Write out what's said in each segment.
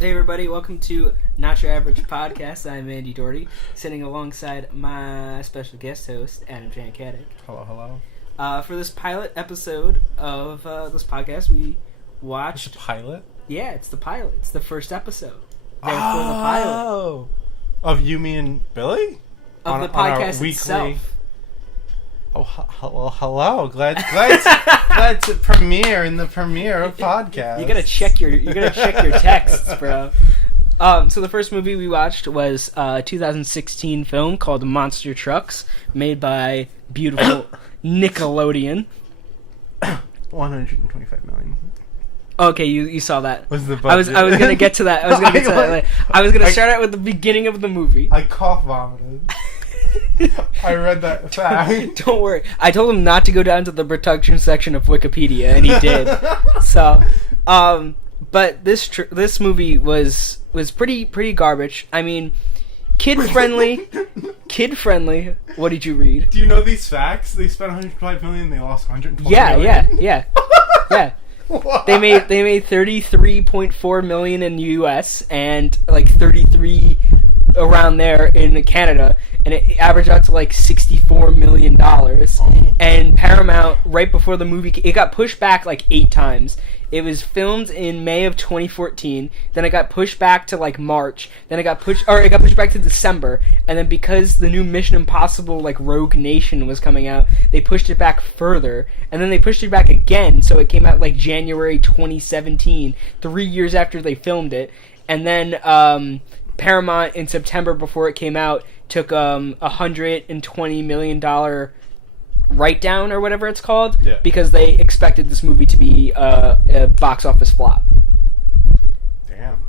Hey everybody, welcome to Not Your Average Podcast. I'm Andy Doorty, sitting alongside my special guest host, Adam Janketic. Hello, hello. For this pilot episode of this podcast, we watched... It's a pilot? Yeah, it's the pilot. It's the first episode. Therefore, the pilot. Of you, me, and Billy? Of the podcast itself. Oh, hello. Glad to premiere in the premiere of podcast. You gotta check your texts, bro. So the first movie we watched was a 2016 film called Monster Trucks, made by beautiful Nickelodeon. 125 million. Okay, you saw that. Was the budget? I was gonna get to that. I was gonna start out with the beginning of the movie. I cough vomited. I read that fact. Don't worry. I told him not to go down to the production section of Wikipedia, and he did. So, but this movie was pretty garbage. I mean, kid friendly. What did you read? Do you know these facts? They spent 105 million. They lost 120 million. Yeah. What? They made 33.4 million in the U.S. and like 33 around there in Canada, and it averaged out to like $64 million. And Paramount, right before the movie, it got pushed back like 8 times. It was filmed in May of 2014. Then it got pushed back to like March. Then it got pushed back to December. And then because the new Mission Impossible like Rogue Nation was coming out, they pushed it back further. And then they pushed it back again, so it came out like January 2017, 3 years after they filmed it. And then Paramount in September, before it came out, took $120 million write down or whatever it's called, because they expected this movie to be a box office flop. Damn.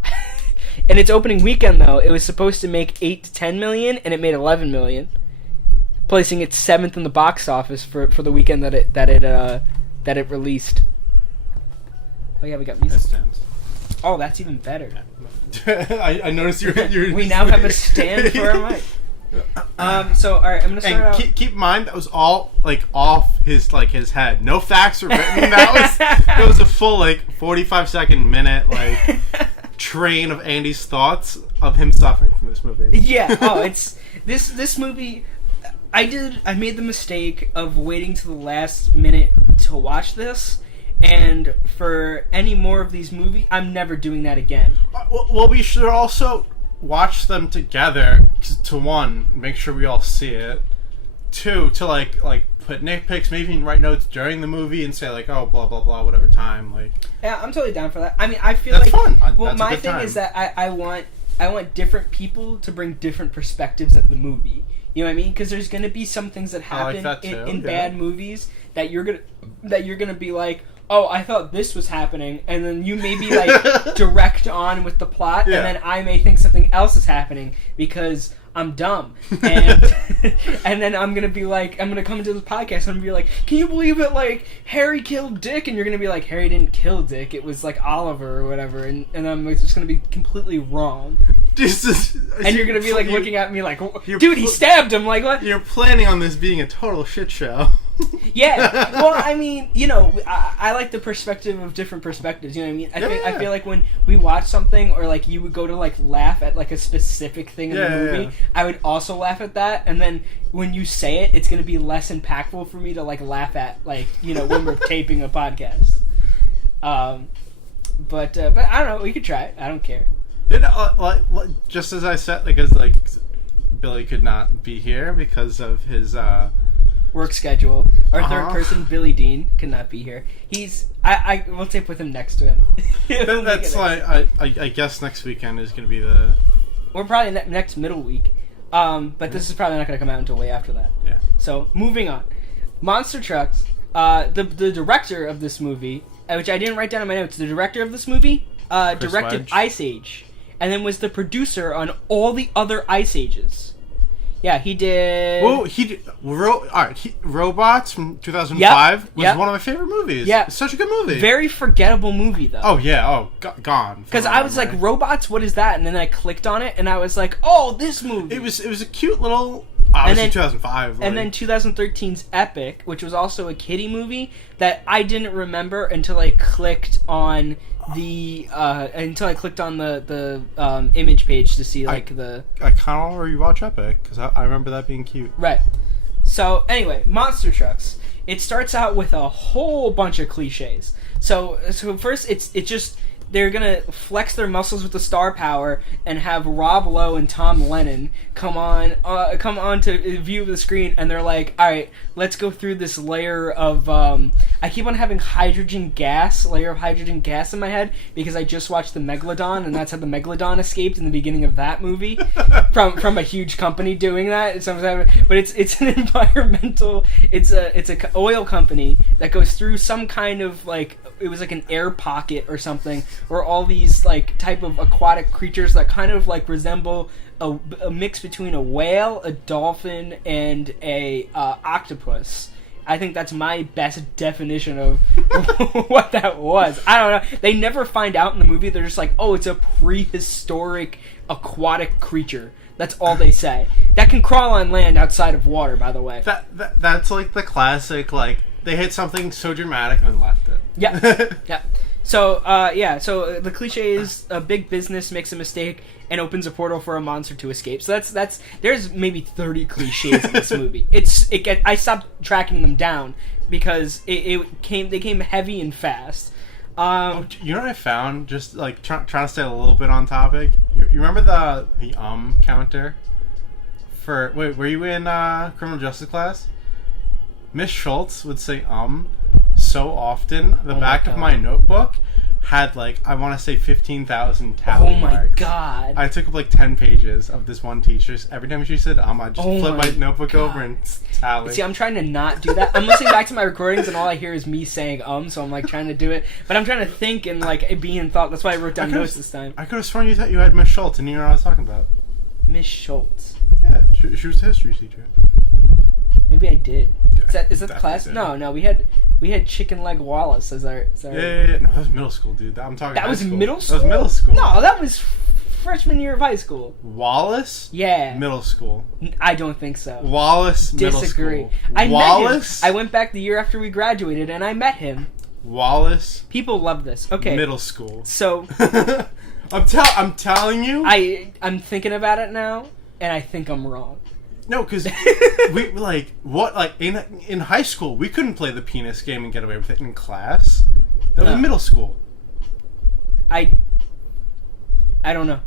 In its opening weekend, though, it was supposed to make 8 to 10 million, and it made 11 million, placing it 7th in the box office for the weekend that it released. Oh yeah, we got music. Oh, that's even better. I noticed you're we now have a stand for our mic. So all right, I'm gonna start out. Keep in mind that was all like off his head. No facts were written. That was a full 45-second minute train of Andy's thoughts of him suffering from this movie. Yeah. Oh, it's this movie. I made the mistake of waiting to the last minute to watch this. And for any more of these movies, I'm never doing that again. Well, we should also watch them together. To one, make sure we all see it. Two, to like put nitpicks, maybe even write notes during the movie and say oh blah blah blah whatever time Yeah, I'm totally down for that. I mean, I feel that's fun. Well, my thing is that I want different people to bring different perspectives of the movie. You know what I mean? Because there's gonna be some things that happen in bad movies that you're gonna be like, oh, I thought this was happening, and then you may be direct on with the plot, and then I may think something else is happening because I'm dumb, and and then I'm gonna be I'm gonna come into this podcast and I'm gonna be like, can you believe it? Harry killed Dick, and you're gonna be like, Harry didn't kill Dick, it was Oliver or whatever, and I'm just gonna be completely wrong. And you're gonna be looking at me dude, he stabbed him. What? You're planning on this being a total shit show. Yeah, well, I mean, I like the perspective of different perspectives. You know what I mean? I feel like when we watch something, or you would go to laugh at a specific thing in the movie, I would also laugh at that, and then when you say it, it's gonna be less impactful for me to laugh at when we're taping a podcast. But I don't know. We could try it. I don't care. Just as I said, because Billy could not be here because of his work schedule. Our third person, Billy Dean, could not be here. I will tape with him next to him. That's I guess next weekend is going to be or probably next middle week. But this is probably not going to come out until way after that. Yeah. So moving on, Monster Trucks. The director of this movie, which I didn't write down in my notes, the director of this movie directed Ice Age, and then was the producer on all the other Ice Ages. Yeah, he did... Well, he did... Robots from 2005 was one of my favorite movies. Yeah. It's such a good movie. Very forgettable movie, though. Oh, yeah. Oh, gone. Because I was like, Robots, what is that? And then I clicked on it, and I was like, oh, this movie. It was a cute little... Obviously, 2005. And then 2013's Epic, which was also a kiddie movie that I didn't remember until I clicked on the until I clicked on the image page to see like the I kind of want to rewatch Epic because I remember that being cute. right. So anyway, monster trucks. It starts out with a whole bunch of cliches. So first it's just they're gonna flex their muscles with the star power and have Rob Lowe and Tom Lennon come on to view the screen, and they're like, all right, let's go through this layer of I keep on having layer of hydrogen gas in my head because I just watched the Megalodon, and that's how the Megalodon escaped in the beginning of that movie from a huge company doing that. But it's an environmental, it's a oil company that goes through some kind of like, it was like an air pocket or something, where all these like type of aquatic creatures that kind of like resemble a mix between a whale, a dolphin, and a octopus. I think that's my best definition of what that was. I don't know. They never find out in the movie. They're just like, oh, it's a prehistoric aquatic creature. That's all they say. That can crawl on land outside of water, by the way. That's like the classic, like, they hit something so dramatic and then left it. Yeah. Yeah. So, so the cliche is a big business makes a mistake and opens a portal for a monster to escape. So that's there's maybe 30 cliches in this movie. I stopped tracking them down because they came heavy and fast. You know what I found? Just like trying to stay a little bit on topic. You remember the counter for were you in criminal justice class? Miss Schultz would say so often. The back of my notebook had like, I want to say 15,000 tally marks. Oh my god. I took up like 10 pages of this one teacher's. Every time she said I just flip my notebook over and tally. See, I'm trying to not do that. I'm listening back to my recordings and all I hear is me saying so I'm like trying to do it. But I'm trying to think and like be in thought. That's why I wrote down notes this time. I could have sworn you thought you had Miss Schultz and you know what I was talking about. Miss Schultz. Yeah, she was a history teacher. Maybe I did. Is that the class? No, we had Chicken Leg Wallace as our... Yeah. No, that was middle school, dude. I'm talking That was school. middle school? That was middle school. No, that was freshman year of high school. Wallace? Yeah. Middle school. I don't think so. Wallace, Disagree. middle school. I Wallace? met him. I went back the year after we graduated, and I met him. Wallace? People love this. Okay. Middle school. So... I'm telling you. I'm thinking about it now, and I think I'm wrong. No, because we in high school we couldn't play the penis game and get away with it in class. That was middle school. I don't know.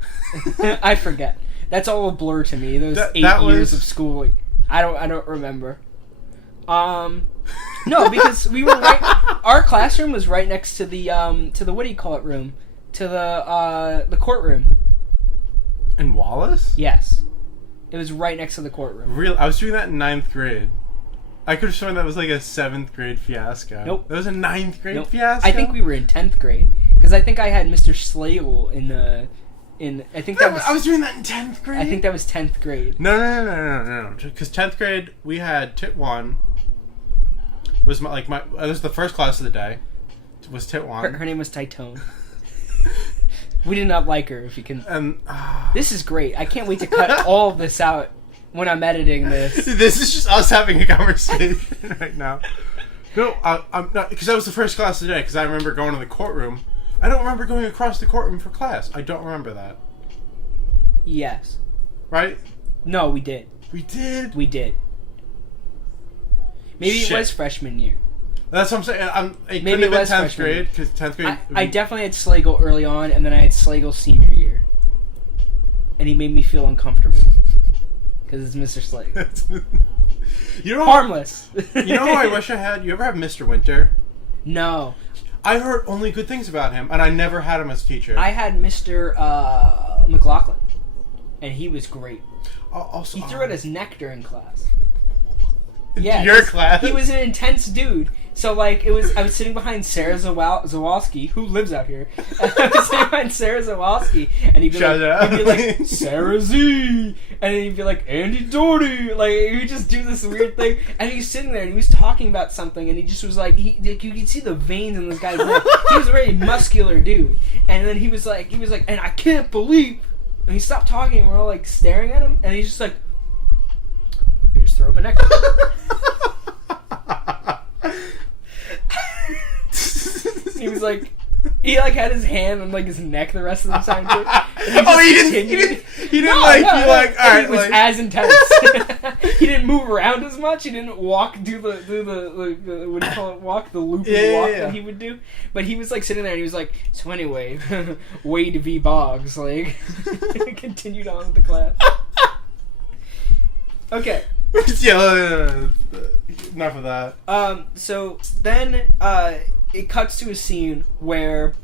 I forget. That's all a blur to me. Those 8 years of schooling. I don't remember. No, because we were our classroom was right next to the what do you call it room? To the courtroom. In Wallace? Yes. It was right next to the courtroom. Real? I was doing that in 9th grade. I could have sworn that was like a 7th grade fiasco. Nope. That was a 9th grade fiasco? I think we were in 10th grade. Because I think I had Mr. Slagle I think that was... I was doing that in 10th grade? I think that was 10th grade. No. Because 10th grade, we had Tit 1. Was that was the first class of the day. Was Tit 1. Her name was Titone. We did not like her, if you can... This is great. I can't wait to cut all of this out when I'm editing this. This is just us having a conversation right now. No, I'm not... Because that was the first class of the day, because I remember going to the courtroom. I don't remember going across the courtroom for class. I don't remember that. Yes. Right? No, we did. We did? We did. Maybe it was freshman year. That's what I'm saying. It Maybe could have been was 10th grade, because 10th grade... I definitely had Slagle early on, and then I had Slagle senior year. And he made me feel uncomfortable. Because it's Mr. Slagle. You know Harmless. You know who I wish I had? You ever have Mr. Winter? No. I heard only good things about him, and I never had him as teacher. I had Mr. McLaughlin. And he was great. Also, he threw out his neck during class. Yeah, your class? He was an intense dude. So, like, I was sitting behind Sarah Zawalski, who lives out here. And I was sitting behind Sarah Zawalski, and he'd be like, Sarah Z! And then he'd be like, Andy Doorty! Like, he would just do this weird thing. And he was sitting there, and he was talking about something, and he just was like, you could see the veins in this guy's neck. He was a very muscular dude. And then he was like, and I can't believe... And he stopped talking, and we're all, like, staring at him, and he's just like, I just throw him a neck. He was like, He like had his hand on like his neck the rest of the time too. He didn't all right. It was as intense. He didn't move around as much. He didn't do the what do you call it? Walk the loop that he would do. But he was like sitting there and he was like, so anyway, Wade v. Boggs, like continued on with the class. Okay. Yeah, enough of that. So then it cuts to a scene where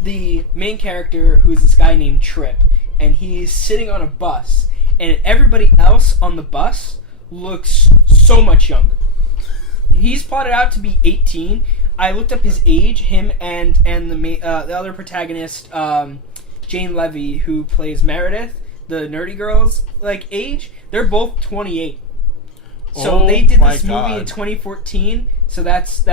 the main character, who's this guy named Trip, and he's sitting on a bus, and everybody else on the bus looks so much younger. He's plotted out to be 18. I looked up his age, him and the other protagonist, Jane Levy, who plays Meredith, the nerdy girl's like age. They're both 28. So they did this movie in 2014. So that's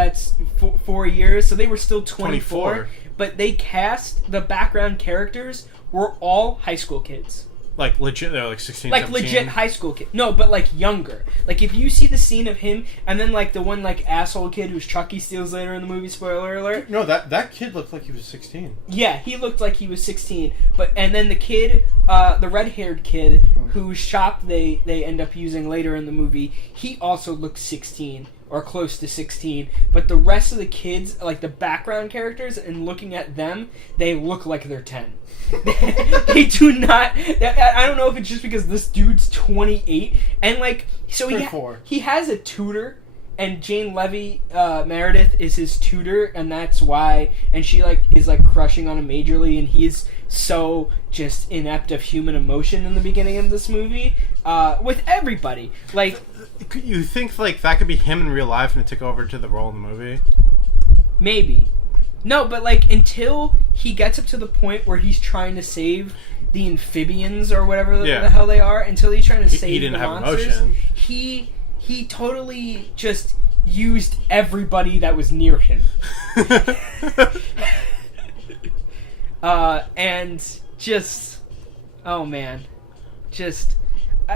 4 years. So they were still 24. But they cast the background characters were all high school kids. Like legit, they're like 16, like 17. Legit high school kid. No, but like younger. Like if you see the scene of him, and then like the one like asshole kid who's Chucky steals later in the movie. Spoiler alert. No, that kid looked like he was 16. Yeah, he looked like he was 16. And then the kid, the red-haired kid whose shop they end up using later in the movie, he also looked 16 or close to 16. But the rest of the kids, like the background characters, and looking at them, they look like they're 10. They do not. I don't know if it's just because this dude's 28 and like so he has a tutor, and Jane Levy Meredith is his tutor, and that's why. And she like is like crushing on him majorly, and he's so just inept of human emotion in the beginning of this movie with everybody. Like, you think like that could be him in real life, and it took over to the role in the movie? Maybe. No, but like until he gets up to the point where he's trying to save the amphibians or whatever the hell they are, until he's trying to save the monsters, emotion. He totally just used everybody that was near him. And just, oh man, just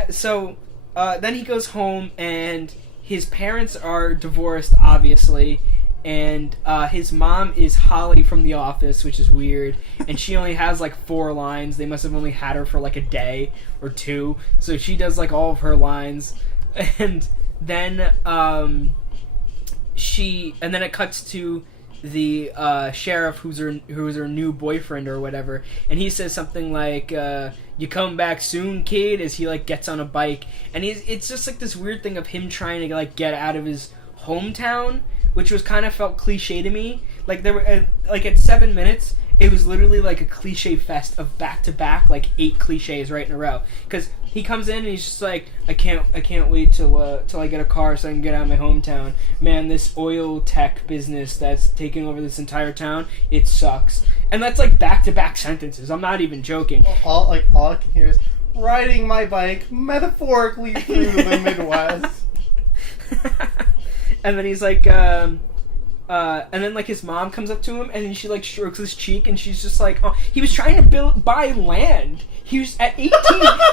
so then he goes home, and his parents are divorced, obviously. And his mom is Holly from The Office, which is weird. And she only has like 4 lines. They must have only had her for like a day or 2. So she does like all of her lines. And then it cuts to the sheriff who's her new boyfriend or whatever. And he says something like, "You come back soon, kid," as he like gets on a bike. And it's just like this weird thing of him trying to like get out of his hometown, which was kind of felt cliche to me. Like there were like at 7 minutes, it was literally like a cliche fest of back to back, like 8 cliches right in a row. Because he comes in and he's just like, I can't wait till I get a car so I can get out of my hometown. Man, this oil tech business that's taking over this entire town, it sucks. And that's like back to back sentences. I'm not even joking. All I can hear is riding my bike metaphorically through the Midwest. And then he's like, and then like his mom comes up to him, and then she like strokes his cheek, and she's just like, oh, he was trying to buy land. He was at 18.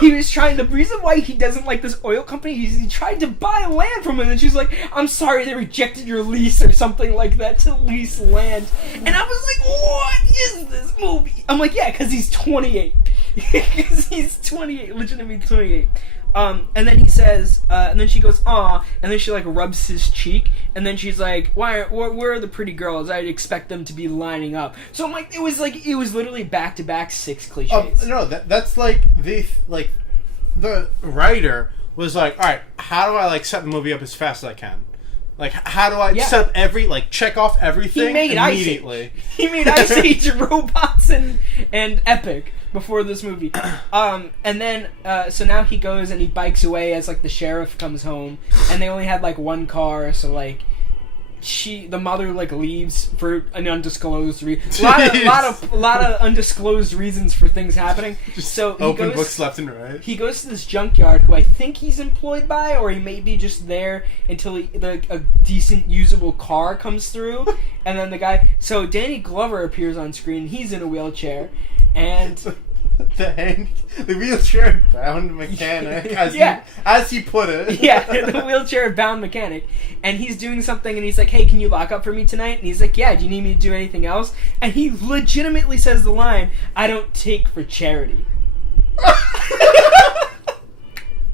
He was trying. The reason why he doesn't like this oil company is he tried to buy land from him, and she's like, I'm sorry, they rejected your lease or something like that to lease land. And I was like, what is this movie? I'm like, yeah, because he's 28. Because he's 28, legitimately 28. And then he says, and then she goes, aw, and then she like rubs his cheek, and then she's like, where are the pretty girls? I'd expect them to be lining up. So I'm like, it was literally back to back 6 cliches. No, that's like the writer was like, all right, how do I like set the movie up as fast as I can? Like, how do I set up check off everything immediately? He made Ice Age, Robots, and Epic before this movie. And then, so now he goes and he bikes away as, like, the sheriff comes home. And they only had, like, 1 car, so, like, the mother, like, leaves for an undisclosed reason. A lot of undisclosed reasons for things happening. Just so open books left and right. He goes to this junkyard, who I think he's employed by, or he may be just there until a decent usable car comes through. And then the guy, so Danny Glover appears on screen. He's in a wheelchair, and the wheelchair bound mechanic, as he put it. Yeah, the wheelchair bound mechanic, and he's doing something, and he's like, "Hey, can you lock up for me tonight?" And he's like, "Yeah. Do you need me to do anything else?" And he legitimately says the line, "I don't take for charity."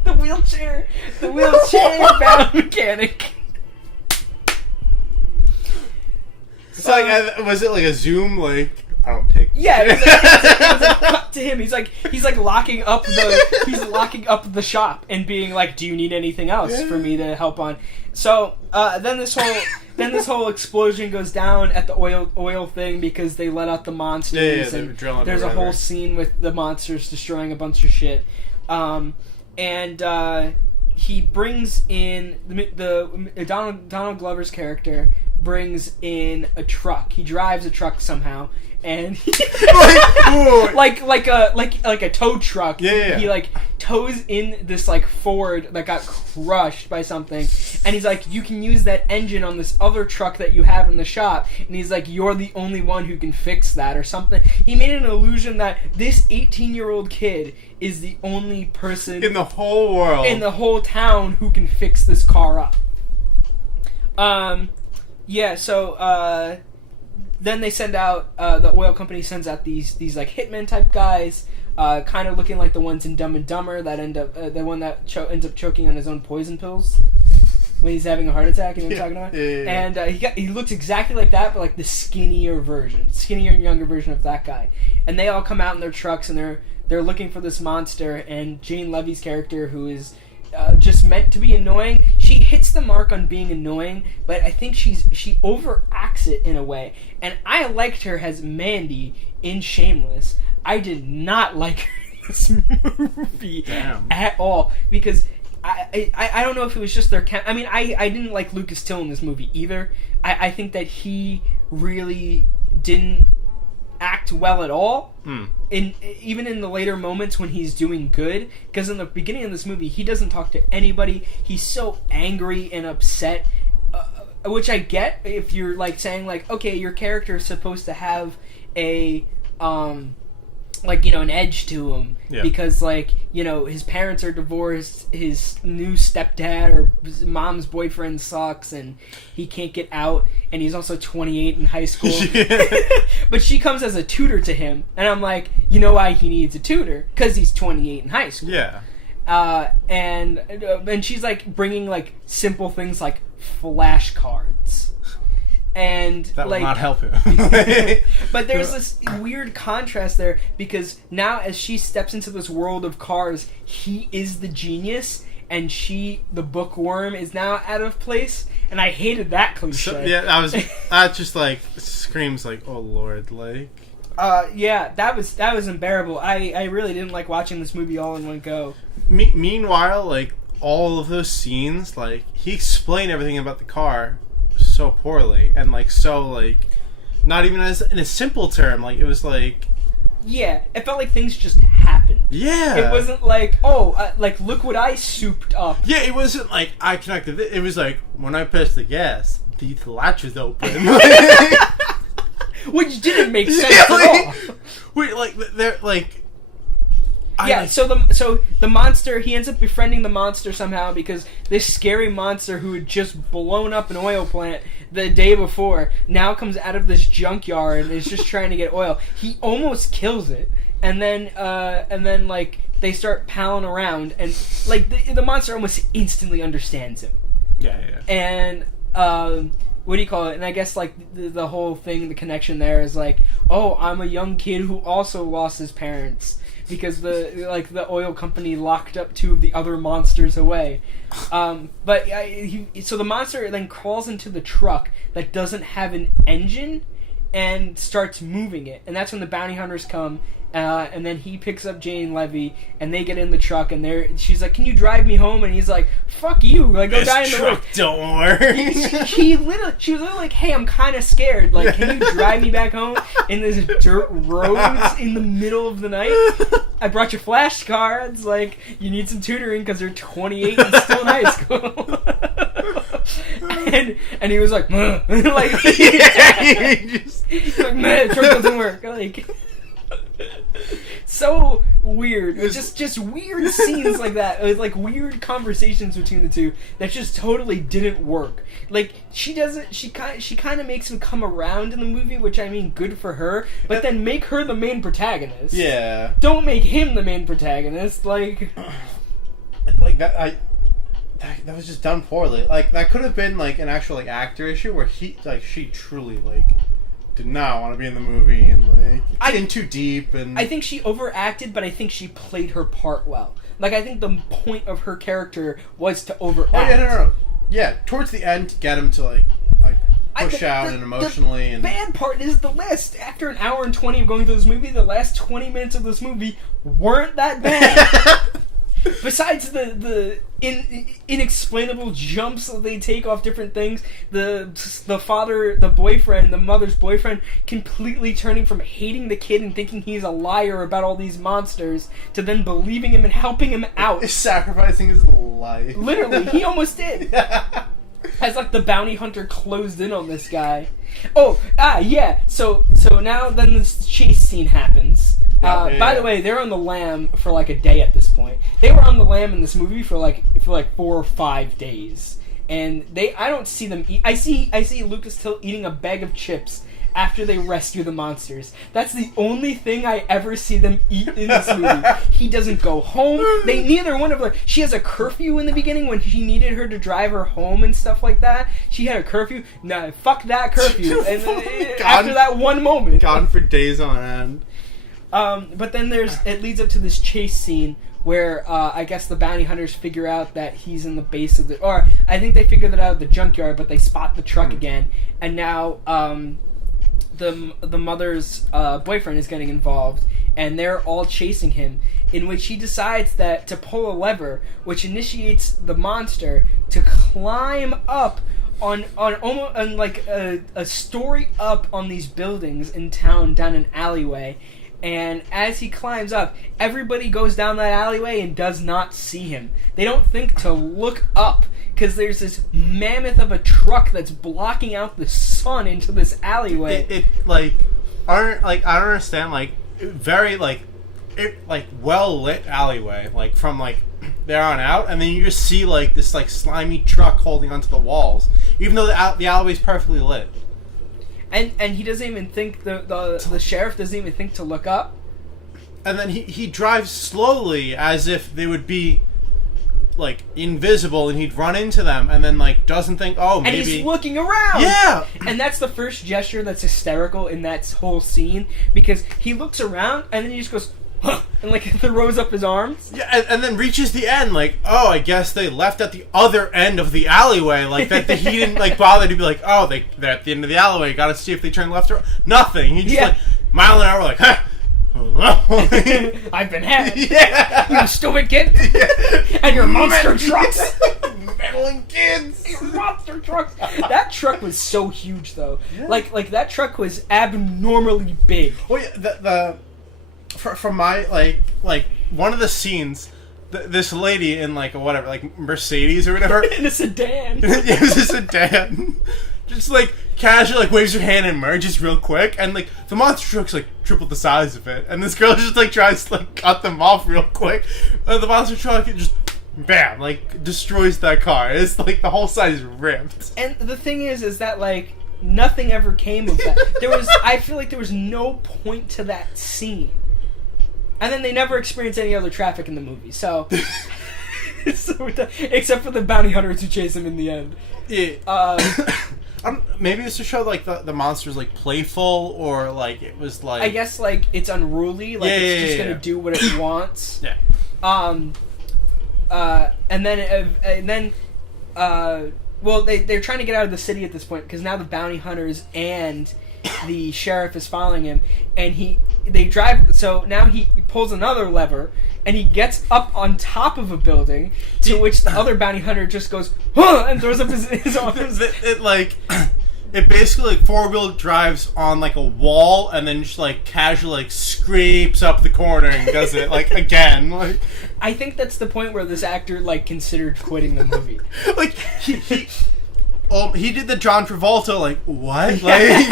The wheelchair bound mechanic. It's like, was it like a Zoom, like, I don't take... Yeah, it was like cut to him. He's like locking up the shop and being like, "Do you need anything else for me to help on?" So then this whole explosion goes down at the oil thing because they let out the monsters. Yeah, and there's a whole scene with the monsters destroying a bunch of shit. He brings in the Donald Glover's character brings in a truck. He drives a truck somehow, and like a tow truck. Yeah. He like tows in this like Ford that got crushed by something, and he's like, "You can use that engine on this other truck that you have in the shop." And he's like, "You're the only one who can fix that," or something. He made an illusion that this 18-year-old kid is the only person in the whole world, in the whole town, who can fix this car up. Yeah, so then they send out, the oil company sends out these like hitman type guys, kind of looking like the ones in Dumb and Dumber that end up, the one that ends up choking on his own poison pills when he's having a heart attack. You know what I'm talking about? Yeah. And he looks exactly like that, but like the skinnier and younger version of that guy. And they all come out in their trucks, and they're looking for this monster. And Jane Levy's character, who is just meant to be annoying, she hits the mark on being annoying, but I think she overacts it in a way. And I liked her as Mandy in Shameless. I did not like her in this movie at all, because I don't know if it was just their I mean, I didn't like Lucas Till in this movie either. I think that he really didn't act well at all. Even in the later moments when he's doing good, because in the beginning of this movie he doesn't talk to anybody. He's so angry and upset, which I get if you're like saying like, okay, your character is supposed to have a like, you know, an edge to him, because like, you know, his parents are divorced, his new stepdad or his mom's boyfriend sucks, and he can't get out, and he's also 28 in high school. But she comes as a tutor to him, and I'm like, you know why he needs a tutor? Because he's 28 in high school. And she's like bringing like simple things like flashcards. And that like, will not help him. But there's this weird contrast there, because now as she steps into this world of cars, he is the genius, and she, the bookworm, is now out of place. And I hated that cliche. So, that just like screams like, oh Lord, like. Yeah, that was unbearable. I really didn't like watching this movie all in one go. Meanwhile, like all of those scenes, like he explained everything about the car so poorly, and like so like not even as in a simple term. Like it was like, yeah, it felt like things just happened. Yeah, it wasn't like, like look what I souped up. Yeah, it wasn't like I connected it. It was like when I pressed the gas, the latch was open, which didn't make sense at all. Wait, like they're like. So the monster, he ends up befriending the monster somehow, because this scary monster who had just blown up an oil plant the day before now comes out of this junkyard and is just trying to get oil. He almost kills it, and then like they start palling around, and like the monster almost instantly understands him. Yeah. And what do you call it? And I guess like the whole thing, the connection there is like, oh, I'm a young kid who also lost his parents, because the oil company locked up two of the other monsters away. So the monster then crawls into the truck that doesn't have an engine and starts moving it. And that's when the bounty hunters come. And then he picks up Jane Levy, and they get in the truck, and she's like, "Can you drive me home?" And he's like, "Fuck you! Like, go die in the road." Don't worry. She was literally like, "Hey, I'm kind of scared. Like, can you drive me back home in this dirt roads in the middle of the night? I brought you flashcards. Like, you need some tutoring because you're 28 and still in high school." and he was like, like, he's like, "Man, the truck doesn't work." Like. so weird. Just weird scenes like that. Like weird conversations between the two that just totally didn't work. Like she kind of makes him come around in the movie, which I mean, good for her. But then make her the main protagonist. Yeah. Don't make him the main protagonist. Like that. That was just done poorly. Like that could have been like an actual like actor issue where she truly like did not want to be in the movie and like in too deep. And I think she overacted, but I think she played her part well. Like I think the point of her character was to overact. Oh yeah, no. Yeah, towards the end to get him to like push out and emotionally. The bad part is the last. After an hour and 20 of going through this movie, the last 20 minutes of this movie weren't that bad. Besides the inexplainable jumps that they take off different things, the mother's boyfriend completely turning from hating the kid and thinking he's a liar about all these monsters to then believing him and helping him out. Sacrificing his life. Literally, he almost did. As like the bounty hunter closed in on this guy. So now then this chase scene happens. By the way, they're on the lam for like a day at this point. They were on the lam in this movie for like 4 or 5 days, and I don't see them eat. I see Lucas Till eating a bag of chips after they rescue the monsters. That's the only thing I ever see them eat in this movie. He doesn't go home. Neither one of them. She has a curfew in the beginning when he needed her to drive her home and stuff like that. She had a curfew. Nah, fuck that curfew. And after that one moment, gone for days on end. But then it leads up to this chase scene where I guess the bounty hunters figure out that he's in the base of or I think they figured that out at the junkyard, but they spot the truck again, and now the mother's boyfriend is getting involved, and they're all chasing him, in which he decides that to pull a lever, which initiates the monster to climb up on like a story up on these buildings in town down an alleyway. And as he climbs up, everybody goes down that alleyway and does not see him. They don't think to look up because there's this mammoth of a truck that's blocking out the sun into this alleyway. I don't understand, very well lit alleyway, from there on out, and then you just see this slimy truck holding onto the walls, even though the alleyway's perfectly lit. And he doesn't even think the sheriff doesn't even think to look up. And then he drives slowly as if they would be invisible, and he'd run into them, and then doesn't think, oh, maybe. And he's looking around. Yeah. And that's the first gesture that's hysterical in that whole scene, because he looks around and then he just goes, huh, and throws up his arms. Yeah, and then reaches the end, oh, I guess they left at the other end of the alleyway, that he didn't bother to be oh, they're at the end of the alleyway, gotta see if they turn left or nothing. He just mile an hour huh. I've been had. Yeah. You stupid kid. Yeah. And your monster trucks. Meddling kids. Your monster trucks. That truck was so huge, though. Yeah. That truck was abnormally big. Well, yeah, from my one of the scenes, this lady in a whatever Mercedes or whatever in a sedan. It was a sedan. Just casually waves her hand and merges real quick, and the monster truck's triple the size of it, and this girl just tries to cut them off real quick. The monster truck just bam destroys that car. It's the whole side is ripped. And the thing is that nothing ever came of that. I feel there was no point to that scene. And then they never experienced any other traffic in the movie, so... except for the bounty hunters who chase him in the end. Yeah. Maybe it's to show the monster's playful, or it was I guess it's unruly, it's just gonna do what it wants. Yeah. And then they're trying to get out of the city at this point, because now the bounty hunters and the sheriff is following him, and they drive. So now he pulls another lever, and he gets up on top of a building, to which the other bounty hunter just goes, huh, and throws up his arms. It basically four-wheel drives on a wall, and then just casually scrapes up the corner and does it again. I think that's the point where this actor considered quitting the movie. He did the John Travolta, like, what? Like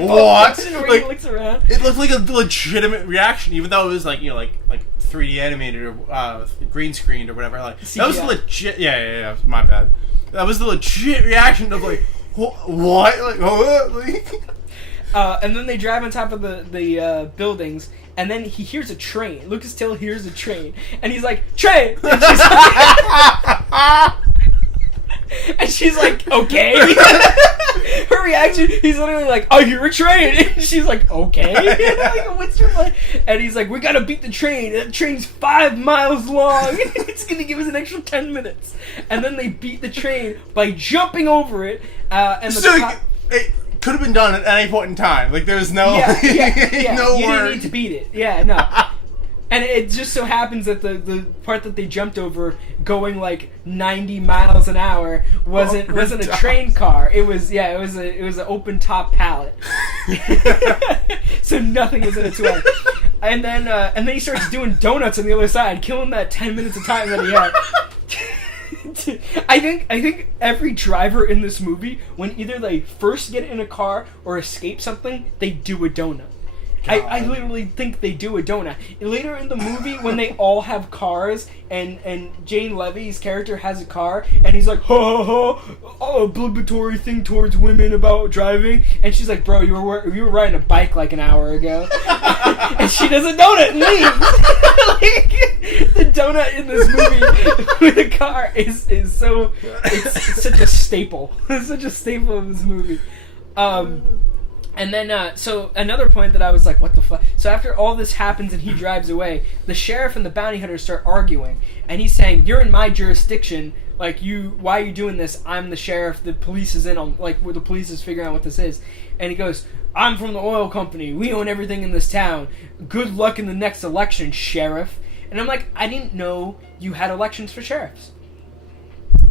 what? Where he looks around. It looked like a legitimate reaction, even though it was like, like 3D animated or green screened or whatever. Like CGI. that was legit. Yeah. My bad. That was the legit reaction of like, what? Like, what? And then they drive on top of the buildings, and then he hears a train. Lucas Till hears a train, and he's like, "Train!" And she's like, and she's like, "Okay." Her reaction, he's literally like, "I hear a train," and she's like, "Okay." Like, what's your plan? And he's like, "We gotta beat the train. That train's 5 miles long. It's gonna give us an extra 10 minutes." And then they beat the train by jumping over it, and it could have been done at any point in time. Like, there's no, yeah. no You word. didn't need to beat it. Yeah, no. And it just so happens that the part that they jumped over, going like 90 miles an hour, wasn't a train car. It was an open top pallet. So nothing was in its way. And then he starts doing donuts on the other side, killing that 10 minutes of time that he had. I think every driver in this movie, when either they first get in a car or escape something, they do a donut. I literally think they do a donut. Later in the movie, when they all have cars, and Jane Levy's character has a car, and he's like, ha ha ha, obligatory thing towards women about driving, and she's like, bro, you were riding a bike like an hour ago, and she does a donut and leaves. Like, the donut in this movie with a car is so, it's such a staple. It's such a staple of this movie. And then, so another point that I was like, what the fuck? So after all this happens and he drives away, the sheriff and the bounty hunter start arguing. And he's saying, you're in my jurisdiction. Like, why are you doing this? I'm the sheriff. The police is in on, like, where the police is figuring out what this is. And he goes, I'm from the oil company. We own everything in this town. Good luck in the next election, sheriff. And I'm like, I didn't know you had elections for sheriffs. I don't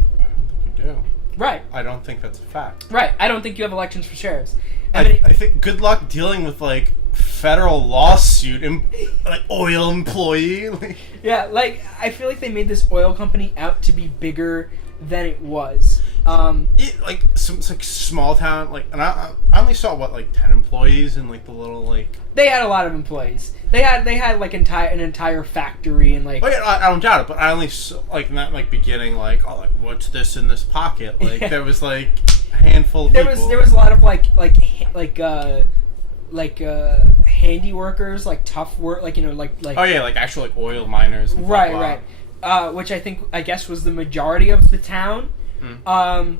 think you do. Right. I don't think that's a fact. Right. I don't think you have elections for sheriffs. I think good luck dealing with, like, federal lawsuit, like, oil employee. Yeah, like, I feel like they made this oil company out to be bigger than it was. Like, some like, small town, like, and I only saw, 10 employees in, like, the little, like... They had a lot of employees. They had like, an entire factory and, like... Oh, yeah, I don't doubt it, but I only saw, like, in that, like, beginning, like, oh, like, what's this in this pocket? Like, there was, like... handful of people. There was a lot of handy workers, like tough work, like oh yeah, like actual like oil miners and right blah, blah. Right which I guess was the majority of the town. Kind of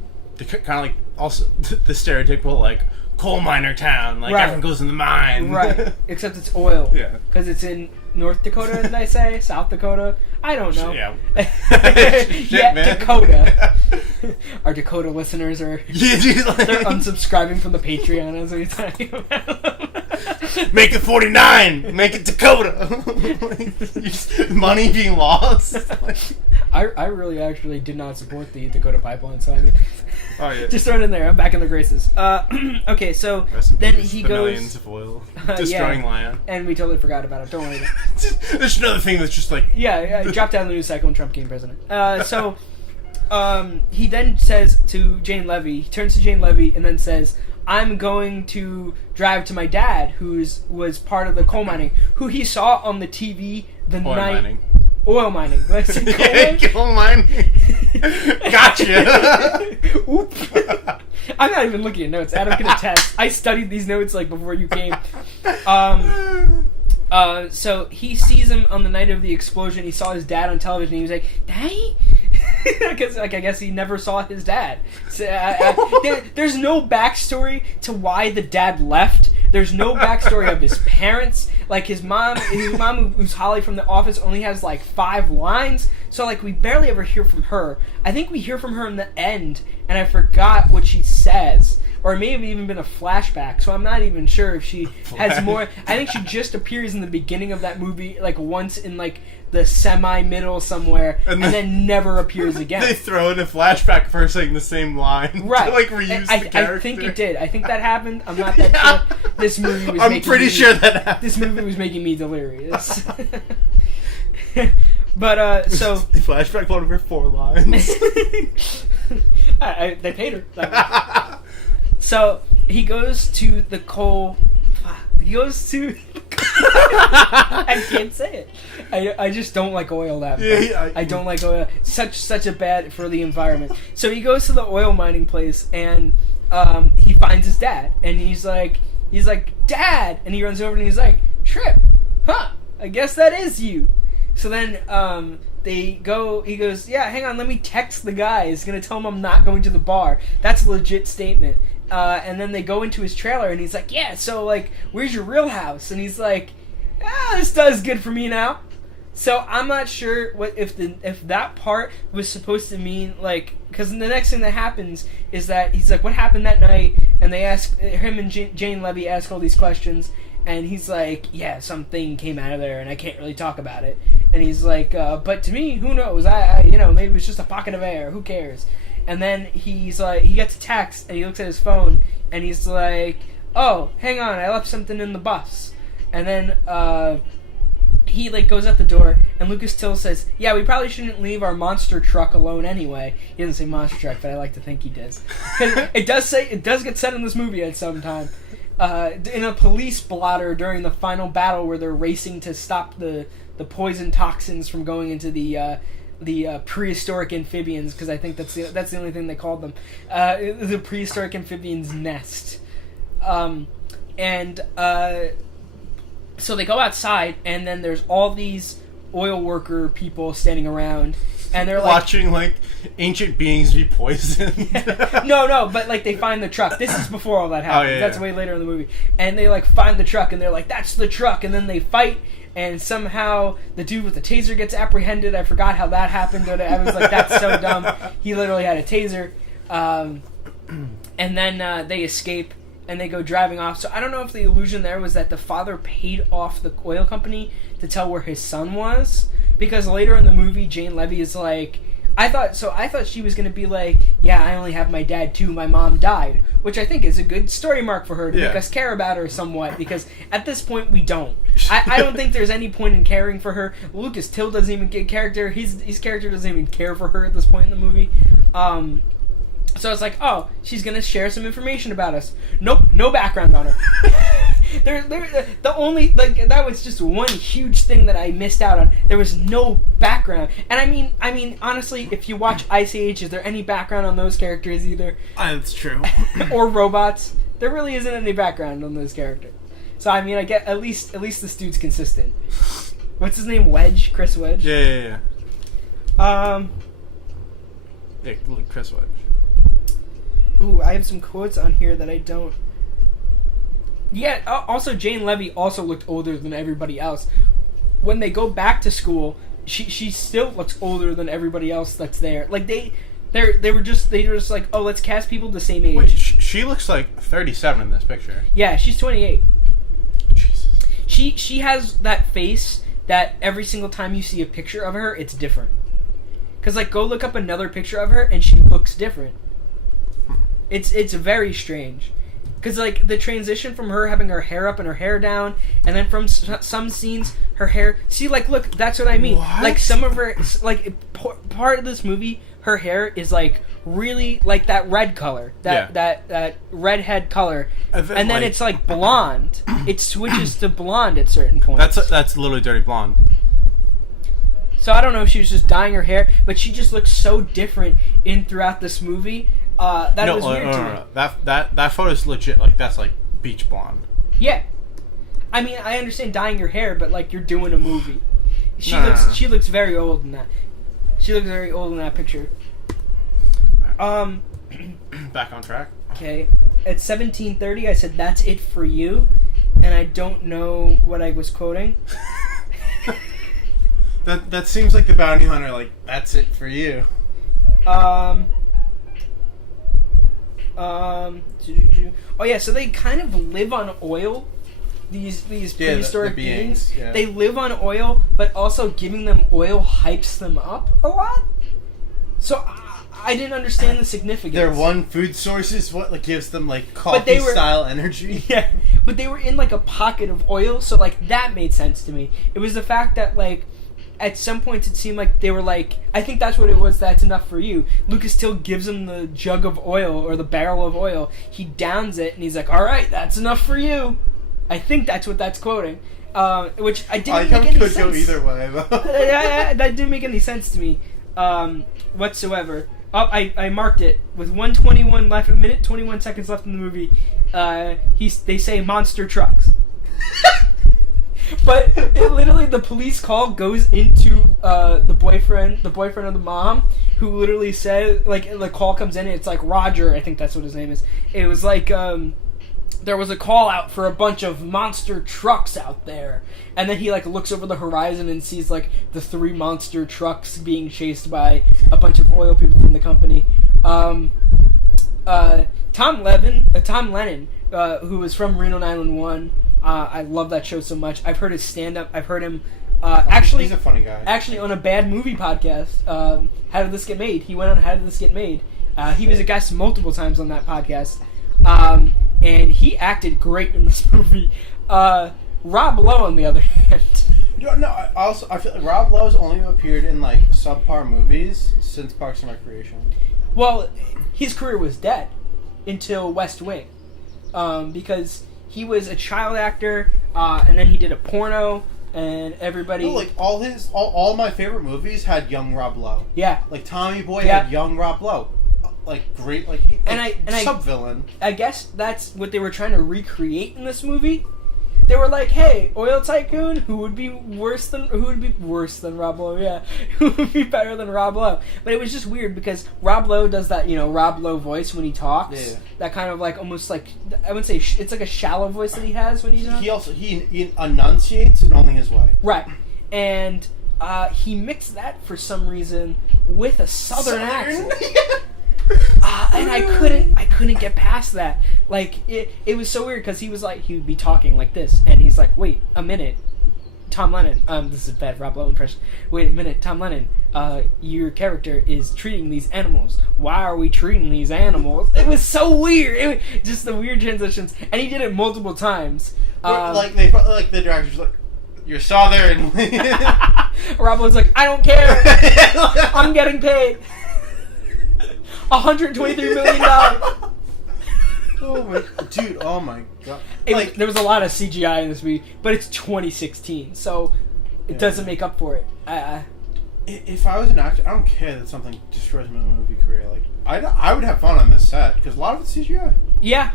like also the stereotypical like coal miner town, like everyone goes in the mine, right? Except it's oil, yeah, because it's in North Dakota. Did I say South Dakota? I don't know. Yeah, yeah, man. Dakota. Our Dakota listeners are they're unsubscribing from the Patreon as we talking about. Make it 49. Make it Dakota. Money being lost. I really actually did not support the Dakota pipeline, so I mean, oh yeah, just throw it in there. I'm back in the graces. Okay, so then he goes millions of oil destroying land, and we totally forgot about it. Don't worry. There's another thing that's just like yeah, dropped out of the news cycle when Trump became president. So he then says to Jane Levy, he turns to Jane Levy and then says, I'm going to drive to my dad, who was part of the coal mining, who he saw on the TV oil mining. Coal mining. Gotcha. Oop. I'm not even looking at notes. Adam can attest. I studied these notes like before you came. So he sees him on the night of the explosion. He saw his dad on television. And he was like, "Daddy," because I guess he never saw his dad. So, there's no backstory to why the dad left. There's no backstory of his parents. Like his mom, who's Holly from The Office, only has like 5 lines. So like we barely ever hear from her. I think we hear from her in the end, and I forgot what she says. Or it may have even been a flashback, so I'm not even sure if she has more. I think she just appears in the beginning of that movie, like once in like the semi-middle somewhere, and then never appears again. They throw in a flashback of her saying the same line, right? To, like reuse the character. I think it did. I think that happened. I'm not that sure. This movie was. I'm pretty sure that happened. This movie was making me delirious. But so the flashback one of her 4 lines. They paid her. So he goes to the coal. He goes to. I can't say it. I just don't like oil that much. Yeah, I don't like oil. Such a bad for the environment. So he goes to the oil mining place and he finds his dad and he's like, Dad, and he runs over and he's like, Trip, huh? I guess that is you. So then he goes, yeah, hang on, let me text the guy. He's gonna tell him I'm not going to the bar. That's a legit statement. And then they go into his trailer, and he's like, yeah, so, like, where's your real house? And he's like, this does good for me now. So I'm not sure what if that part was supposed to mean, like, because the next thing that happens is that he's like, what happened that night? And they ask, him and Jane Levy ask all these questions, and he's like, yeah, something came out of there, and I can't really talk about it. And he's like, but to me, who knows? I maybe it was just a pocket of air. Who cares? And then he's like, he gets a text, and he looks at his phone, and he's like, oh, hang on, I left something in the bus. And then he like goes out the door, and Lucas Till says, yeah, we probably shouldn't leave our monster truck alone anyway. He doesn't say monster truck, but I like to think he does. It does get said in this movie at some time. In a police blotter during the final battle where they're racing to stop the poison toxins from going into the prehistoric amphibians, because I think that's the only thing they called them. The prehistoric amphibians' nest. So they go outside, and then there's all these oil worker people standing around, and they're like watching like ancient beings be poisoned. No, but like they find the truck. This is before all that happens. That's way later in the movie. And they like find the truck, and they're like, "That's the truck." And then they fight, and somehow the dude with the taser gets apprehended. I forgot how that happened. I was like, "That's so dumb." He literally had a taser. And then they escape. And they go driving off. So I don't know if the illusion there was that the father paid off the oil company to tell where his son was. Because later in the movie, Jane Levy is like, I thought she was going to be like, yeah, I only have my dad too, my mom died. Which I think is a good story mark for her to make us care about her somewhat. Because at this point, we don't. I don't think there's any point in caring for her. Lucas Till doesn't even get character. His character doesn't even care for her at this point in the movie. So it's like, oh, she's gonna share some information about us. Nope, no background on her. The only that was just one huge thing that I missed out on. There was no background, and I mean, honestly, if you watch Ice Age, is there any background on those characters either? That's true. Or robots? There really isn't any background on those characters. So I mean, I get at least this dude's consistent. What's his name? Wedge? Chris Wedge? Yeah. Yeah, Chris Wedge. Ooh, I have some quotes on here that I don't... Yeah, also Jane Levy also looked older than everybody else. When they go back to school, she still looks older than everybody else that's there. Like, they were just like, oh, let's cast people the same age. Wait, she looks like 37 in this picture. Yeah, she's 28. Jesus. She has that face that every single time you see a picture of her, it's different. Because, like, go look up another picture of her, and she looks different. It's very strange. Because, like, the transition from her having her hair up and her hair down, and then from some scenes, her hair... See, like, look, that's what I mean. What? Like, some of her... Like, part of this movie, her hair is, like, really, like, that red color. That redhead color. And then it's, like, blonde. It switches to blonde at certain points. That's literally Dirty Blonde. So I don't know if she was just dyeing her hair, but she just looks so different throughout this movie. Was weird to me. That photo's legit. Like, that's like beach blonde. Yeah, I mean, I understand dyeing your hair, but like you're doing a movie. She looks very old in that. She looks very old in that picture. Back on track. Okay, at 17:30, I said that's it for you, and I don't know what I was quoting. That seems like the bounty hunter. Like, that's it for you. Oh yeah, so they kind of live on oil. These prehistoric beings. Yeah. They live on oil, but also giving them oil hypes them up a lot. So I didn't understand the significance. Their one food source is what gives them like coffee style energy. Yeah, but they were in like a pocket of oil, so like that made sense to me. It was the fact that like at some points it seemed like they were like, I think that's what it was, that's enough for you. Lucas Till gives him the jug of oil, or the barrel of oil. He downs it, and he's like, alright, that's enough for you. I think that's what that's quoting. Which I didn't make any sense. Could go either way, though. That didn't make any sense to me whatsoever. I marked it. With 1:21 left, a minute 21 seconds left in the movie, they say monster trucks. But it literally, the police call goes into the boyfriend of the mom, who literally said, like, the call comes in and it's like Roger, I think that's what his name is. It was like, there was a call out for a bunch of monster trucks out there. And then he, like, looks over the horizon and sees, like, the 3 monster trucks being chased by a bunch of oil people from the company. Tom Lennon, who was from Reno 911, I love that show so much. I've heard his stand-up. I've heard him, actually... He's a funny guy. Actually, on a bad movie podcast, How Did This Get Made? He went on How Did This Get Made? He was a guest multiple times on that podcast. And he acted great in this movie. Rob Lowe, on the other hand. I feel like Rob Lowe's only appeared in, like, subpar movies since Parks and Recreation. Well, his career was dead until West Wing. Because he was a child actor, and then he did a porno, and everybody... No, like, all my favorite movies had young Rob Lowe. Yeah. Like, Tommy Boy had young Rob Lowe. Like, great, like, sub-villain. I guess that's what they were trying to recreate in this movie. They were like, hey, oil tycoon, who would be worse than Rob Lowe? Yeah. Who would be better than Rob Lowe? But it was just weird because Rob Lowe does that, Rob Lowe voice when he talks. Yeah. That kind of, like, almost like, I wouldn't say, it's like a shallow voice that he has when he's on. He enunciates in only his way. Right. And he mixed that, for some reason, with a southern accent. And I couldn't get past that. Like, it was so weird because he would be talking like this, and he's like, wait a minute, Tom Lennon, this is a bad Rob Lowe impression. Wait a minute, Tom Lennon, your character is treating these animals. Why are we treating these animals? It was so weird. Just the weird transitions, and he did it multiple times. The director's like, you're southern. Rob Lowe's like, I don't care. I'm getting paid. $123 million. Oh my god! There was a lot of CGI in this movie, but it's 2016, so it doesn't make up for it. If I was an actor, I don't care that something destroys my movie career. Like, I would have fun on this set because a lot of it's CGI. Yeah.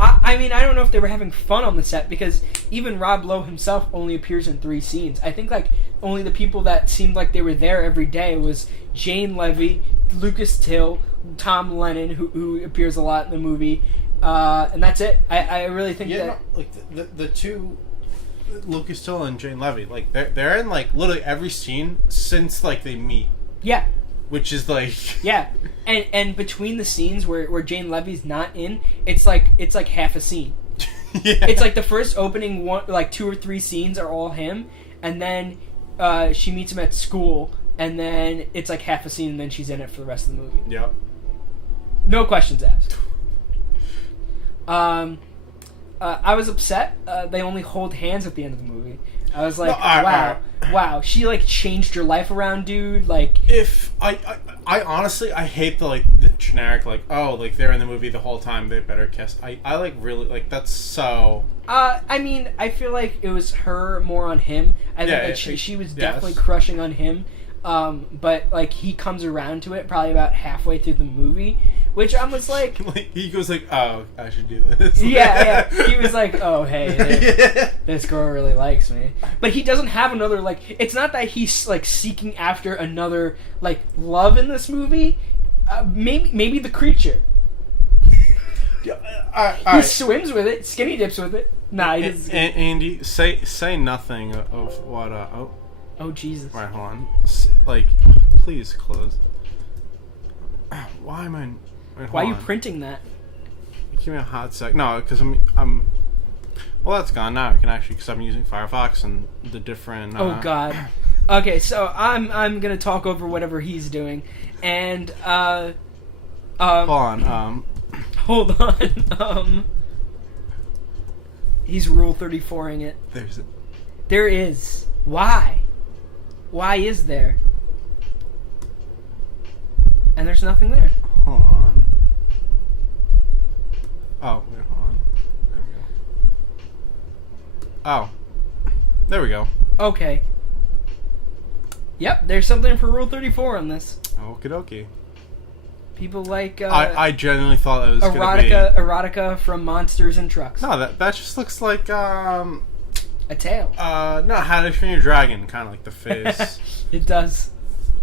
I mean, I don't know if they were having fun on the set because even Rob Lowe himself only appears in 3 scenes. I think, like, only the people that seemed like they were there every day was Jane Levy, Lucas Till, Tom Lennon, who appears a lot in the movie, and that's it. I really think the two, Lucas Till and Jane Levy, like, they're in, like, literally every scene since, like, they meet. Yeah. Which is like... Yeah. And between the scenes where Jane Levy's not in, it's like half a scene. Yeah. It's like the first opening 2 or 3 scenes are all him, and then she meets him at school, and then it's like half a scene, and then she's in it for the rest of the movie. Yep. No questions asked. I was upset. They only hold hands at the end of the movie. I was like, wow, she, like, changed your life around, dude. Like, if I honestly, I hate the generic, like, oh, like, they're in the movie the whole time, they better kiss. I like, really, like, that's so... I mean, I feel like it was her more on him. I think that she was definitely crushing on him. But, like, he comes around to it probably about halfway through the movie, which I was like... he goes like, oh, I should do this. Yeah. He was like, oh, hey, this girl really likes me. But he doesn't have another, like... It's not that he's, like, seeking after another, like, love in this movie. Maybe the creature. He swims with it, skinny dips with it. Nah, he doesn't. Andy, say nothing of what, Oh, Jesus. Right, hold on. Like, please close. Why am I... Wait, why are you printing that? Give me a hot sec. No, because I'm... Well, that's gone now. I can actually... Because I'm using Firefox and the different... Oh, God. Okay, so I'm going to talk over whatever he's doing. And, hold on, Hold on. He's Rule 34ing it. There's it. There is. Why? Why is there? And there's nothing there. Hold on. Oh, wait, hold on. There we go. Oh. There we go. Okay. Yep, there's something for Rule 34 on this. Okie dokie. People like I genuinely thought it was erotica from Monsters and Trucks. No, that just looks like a tail. No, How to Train Your Dragon, kind of like the face. It does.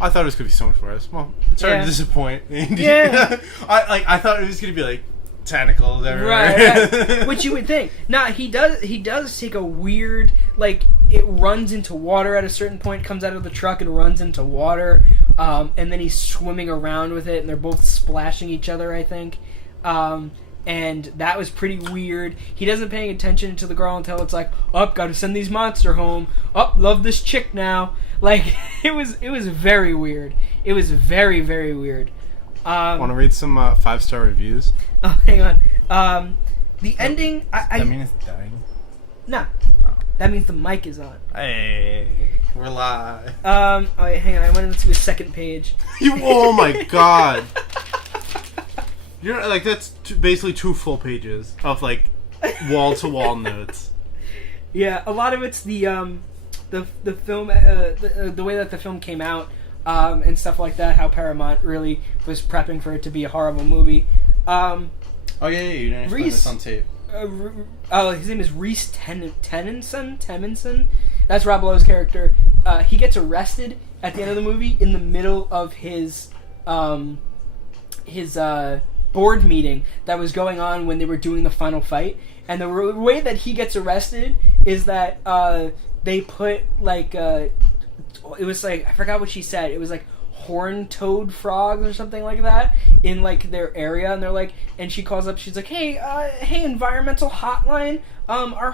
I thought it was gonna be so much worse. Well, it started to disappoint. Yeah. I thought it was gonna be like tentacles everywhere. Right. Which you would think. Nah, he does take a weird, like, it runs into water at a certain point, comes out of the truck and runs into water, and then he's swimming around with it, and they're both splashing each other, I think. And that was pretty weird. He doesn't pay attention to the girl until it's like, oh, gotta send these monster home. Oh, love this chick now. Like, it was very weird. It was very, very weird. Want to read some 5-star reviews? Oh, hang on. The ending... That means it's dying? Nah. Oh. That means the mic is on. Hey, we're live. Oh, wait, hang on. I went into a second page. Oh my god. You're like, that's basically 2 full pages of, like, wall-to-wall notes. Yeah, a lot of it's the film, the way that the film came out, and stuff like that, how Paramount really was prepping for it to be a horrible movie. Oh, yeah, you didn't explain this on tape. His name is Reese Temenson. That's Rob Lowe's character. He gets arrested at the end of the movie in the middle of his board meeting that was going on when they were doing the final fight. And the way that he gets arrested is that they put, like, it was like, I forgot what she said. It was like horn-toed frogs or something like that in, like, their area, and they're like, and she calls up, she's like, hey, environmental hotline, are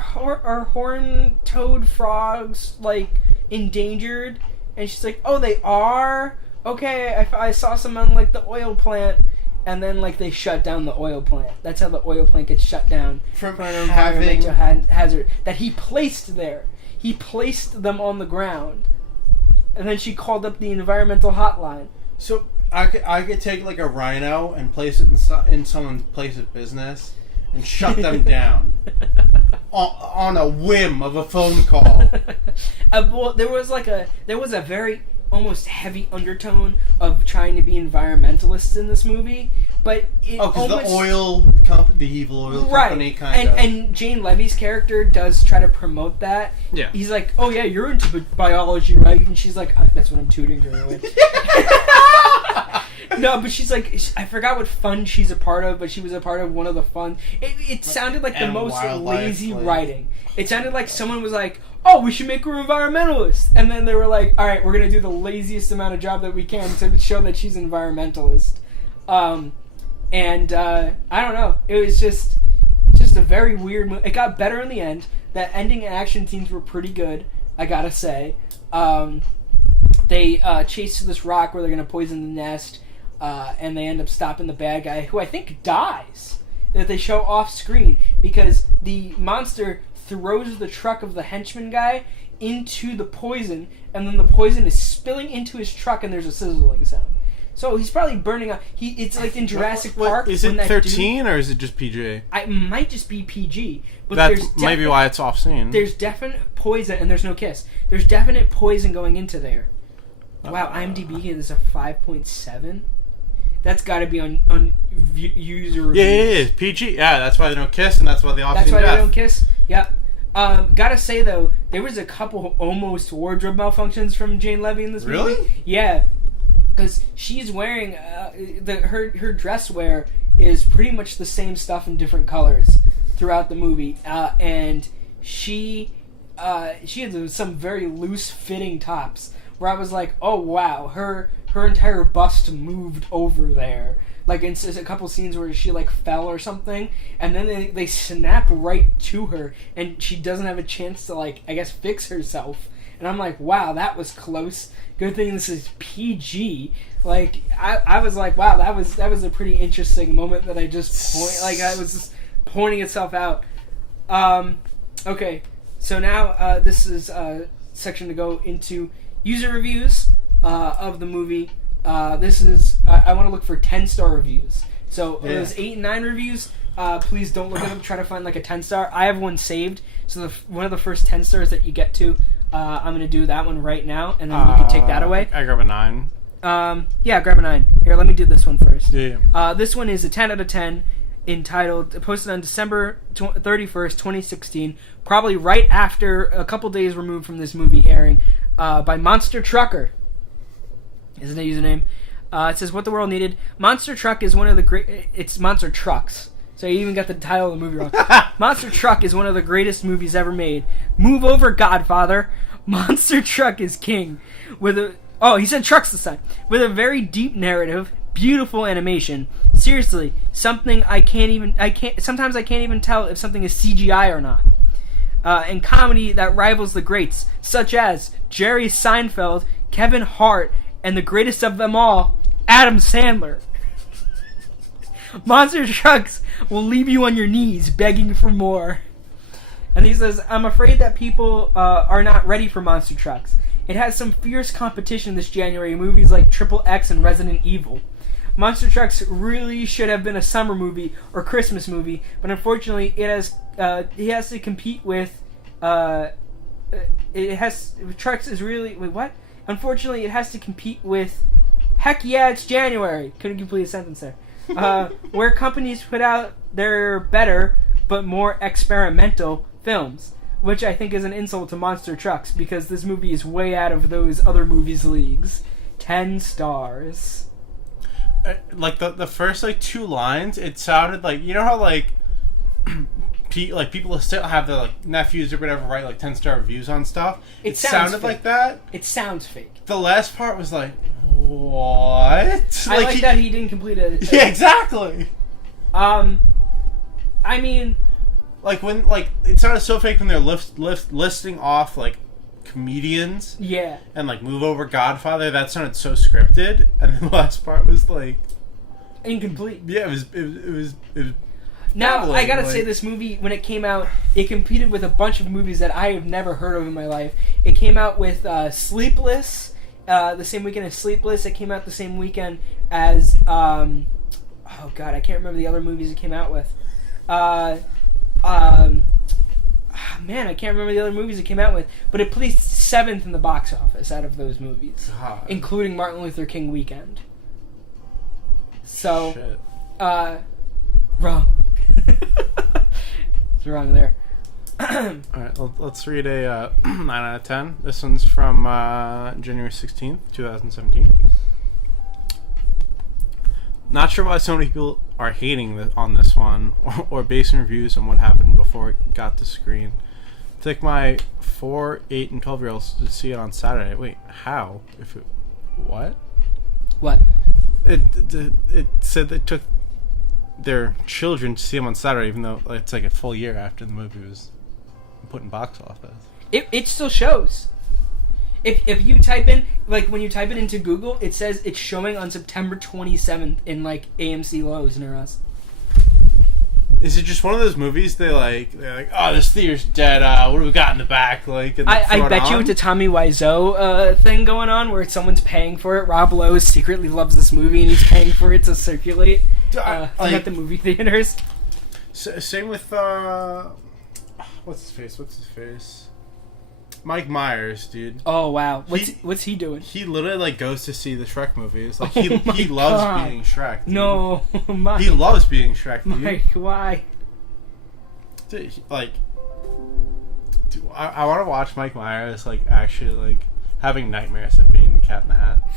horn-toed frogs, like, endangered? And she's like, oh, they are? Okay, I saw some on, like, the oil plant. And then, like, they shut down the oil plant. That's how the oil plant gets shut down from an environmental hazard that he placed there. He placed them on the ground, and then she called up the environmental hotline. So I could take, like, a rhino and place it in someone's place of business and shut them down on a whim of a phone call. Well, there was a very almost heavy undertone of trying to be environmentalists in this movie, but because the evil oil company kind of. And Jane Levy's character does try to promote that. Yeah, he's like, "Oh yeah, you're into biology, right?" And she's like, "That's what I'm tutoring her with." No, but she's like, I forgot what fund she's a part of, but she was a part of one of the funds. It sounded like the most lazy writing. It sounded like someone was like, oh, we should make her environmentalist. And then they were like, all right, we're going to do the laziest amount of job that we can to show that she's an environmentalist. I don't know. It was just a very weird movie. It got better in the end. The ending and action scenes were pretty good, I gotta say. They chase to this rock where they're going to poison the nest, and they end up stopping the bad guy, who I think dies, that they show off screen, because the monster throws the truck of the henchman guy into the poison, and then the poison is spilling into his truck, and there's a sizzling sound. So he's probably burning up. It's like in Jurassic Park. Is it 13 or is it just PG? It might just be PG. But that's maybe why it's off scene. There's definite poison, and there's no kiss. There's definite poison going into there. Wow, IMDb is a 5.7. That's got to be on user reviews. Yeah, PG. Yeah, that's why they don't kiss, and that's why they That's why they don't kiss. Yep. Gotta say though, there was a couple almost wardrobe malfunctions from Jane Levy in this movie. Really? Yeah, because she's wearing her dress wear is pretty much the same stuff in different colors throughout the movie, and she had some very loose fitting tops where I was like, oh wow, her entire bust moved over there. Like, in a couple scenes where she, like, fell or something, and then they snap right to her, and she doesn't have a chance to, like, I guess, fix herself. And I'm like, wow, that was close. Good thing this is PG. Like, I was like, wow, that was a pretty interesting moment that I just I was just pointing itself out. Okay, so now this is a section to go into user reviews of the movie. This is I want to look for 10-star reviews. So those 8 and 9 reviews, please don't look at them. Try to find like a 10-star. I have one saved. So one of the first 10 stars that you get to, I'm gonna do that one right now, and then you can take that away. I grab a 9. Yeah, grab a 9. Here, let me do this one first. Yeah. This one is a 10 out of 10. Posted on December 31st, 2016, probably right after a couple days removed from this movie airing, by Monster Trucker. Is the username. It says, what the world needed. Monster Truck is one of the great... It's Monster Trucks. So you even got the title of the movie wrong. Monster Truck is one of the greatest movies ever made. Move over, Godfather. Monster Truck is king. He said trucks this time. With a very deep narrative, beautiful animation. Seriously, sometimes I can't even tell if something is CGI or not. And comedy that rivals the greats, such as Jerry Seinfeld, Kevin Hart, and the greatest of them all, Adam Sandler. Monster Trucks will leave you on your knees begging for more. And he says, I'm afraid that people are not ready for Monster Trucks. It has some fierce competition this January in movies like Triple X and Resident Evil. Monster Trucks really should have been a summer movie or Christmas movie, but unfortunately it has to compete with Trucks is really what? Unfortunately it has to compete with heck yeah, it's January. Couldn't complete a sentence there. Where companies put out their better but more experimental films, which I think is an insult to Monster Trucks because this movie is way out of those other movies' leagues. 10 stars. Like the first like 2 lines, it sounded like, you know how like people still have their like nephews or whatever write like 10-star reviews on stuff. It sounded like that. It sounds fake. The last part was like, what? I like that he didn't complete it. Yeah, exactly. I mean, like when it sounded so fake when they're listing off like comedians. Yeah. And like Move Over Godfather, that sounded so scripted, and then the last part was like incomplete. Yeah, it was. Now, I gotta say, this movie, when it came out, it competed with a bunch of movies that I have never heard of in my life. It came out with Sleepless, the same weekend as Sleepless. It came out the same weekend as, oh god, I can't remember the other movies it came out with. Man, I can't remember the other movies it came out with. But it placed 7th in the box office out of those movies. God. Including Martin Luther King Weekend. So, shit. Wrong. It's wrong there. Alright, let's read a 9 out of 10. This one's from January 16th, 2017. Not sure why so many people are hating on this one or basing reviews on what happened before it got to screen. Took my 4, 8, and 12-year-olds to see it on Saturday. Wait, how? What? What? It said they took their children to see them on Saturday, even though it's like a full year after the movie was put in box office. It still shows. If you type in, like when you type it into Google, it says it's showing on September 27th in like AMC Lowe's near us. Is it just one of those movies they're like, oh, this theater's dead, what do we got in the back? Like, I bet you it's a Tommy Wiseau thing going on where someone's paying for it. Rob Lowe secretly loves this movie and he's paying for it to circulate at the movie theaters. Same with what's his face? Mike Myers, dude. Oh wow, what's he doing? He literally like goes to see the Shrek movies. Like he loves being Shrek. Dude. No, Mike. He loves being Shrek. Dude. Mike, why? Dude, I want to watch Mike Myers like actually like having nightmares of being the Cat in the Hat,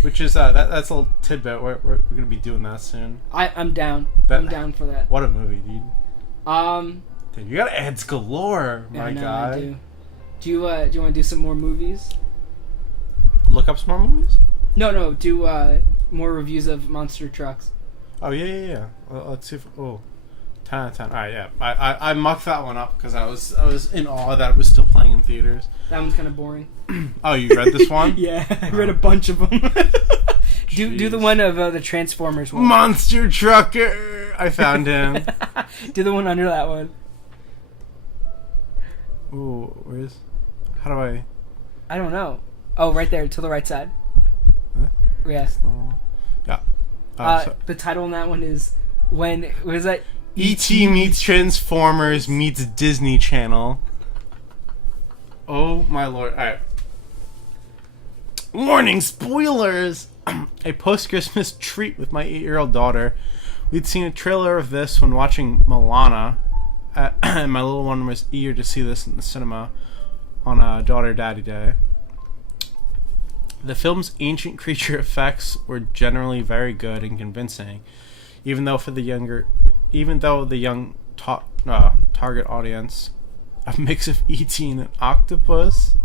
which is that's a little tidbit. We're gonna be doing that soon. I'm down. I'm down for that. What a movie, dude. Dude, you got ads galore, my God. I do. Do you want to do some more movies? Look up some more movies? No. Do more reviews of Monster Trucks. Oh yeah. Let's see if 10 out of 10. All right, yeah. I mucked that one up because I was in awe that it was still playing in theaters. That one's kind of boring. Oh, you read this one? Yeah, I read a bunch of them. do the one of the Transformers one. Monster Trucker. I found him. Do the one under that one. Ooh, where's? How do I? I don't know. Oh, right there, to the right side. Huh? Yeah. Yeah. The title on that one is when was that? E.T. meets Transformers meets Disney Channel. Oh my lord! All right. Warning! Spoilers. A post-Christmas treat with my 8-year-old daughter. We'd seen a trailer of this when watching Moana, and my little one was eager to see this in the cinema on a Daughter-Daddy Day. The film's ancient creature effects were generally very good and convincing, even though the young target audience, a mix of E.T. and an octopus.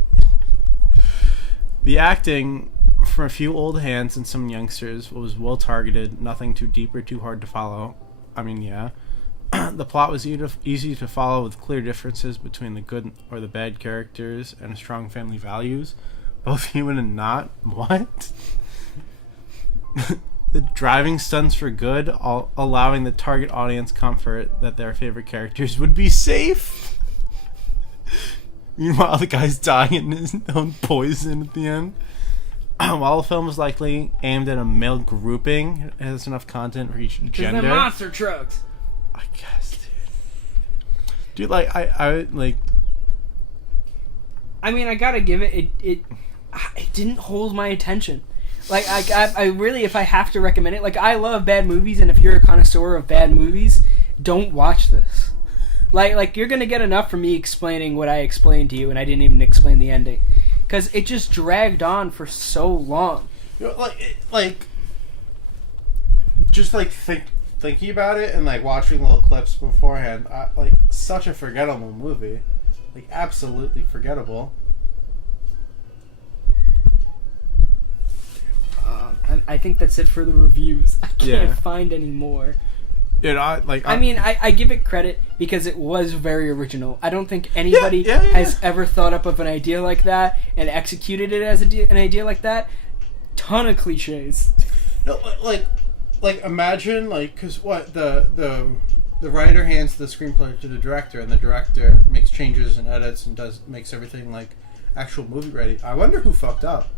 The acting from a few old hands and some youngsters was well targeted, nothing too deep or too hard to follow. I mean, yeah. The plot was easy to follow with clear differences between the good or the bad characters and strong family values, both human and not. What? The driving stunts were good, allowing the target audience comfort that their favorite characters would be safe. Meanwhile, the guy's dying in his own poison at the end. While the film was likely aimed at a male grouping, it has enough content for each gender. They're monster trucks. I guess, dude. Like, I like. I mean, I gotta give it. It didn't hold my attention. Like, I really, if I have to recommend it, like, I love bad movies, and if you're a connoisseur of bad movies, don't watch this. Like you're gonna get enough from me explaining what I explained to you, and I didn't even explain the ending, because it just dragged on for so long. You know, just thinking about it and like watching little clips beforehand, such a forgettable movie, like absolutely forgettable. I think that's it for the reviews. I can't find any more. You know, I give it credit because it was very original. I don't think anybody has ever thought up of an idea like that and executed it as an idea like that. Ton of cliches. No, like imagine, like, because what the writer hands the screenplay to the director, and the director makes changes and edits and makes everything like actual movie ready. I wonder who fucked up.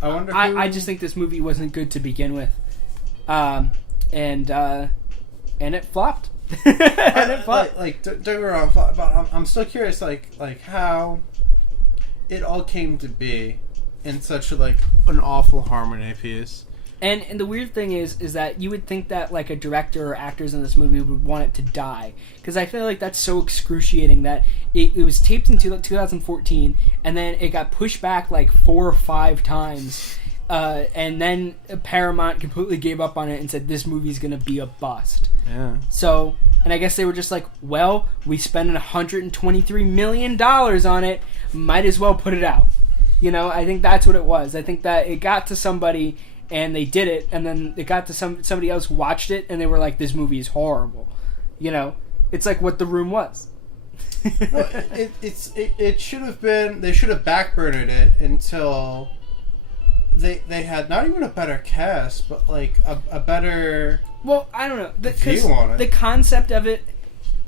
I just think this movie wasn't good to begin with, and it flopped. Don't get me wrong, but I'm still curious, like how it all came to be in such an awful harmony piece. And the weird thing is that you would think that like a director or actors in this movie would want it to die, because I feel like that's so excruciating that it was taped in 2014 and then it got pushed back like 4 or 5 times, and then Paramount completely gave up on it and said this movie's gonna be a bust. Yeah. So, and I guess they were just like, well, we spent $123 million on it, might as well put it out. You know, I think that's what it was. I think that it got to somebody and they did it, and then it got to somebody else who watched it, and they were like, this movie is horrible. You know? It's like what The Room was. No, it should have been... They should have backburnered it until they had not even a better cast, but like a better... Well, I don't know. View on it. The concept of it...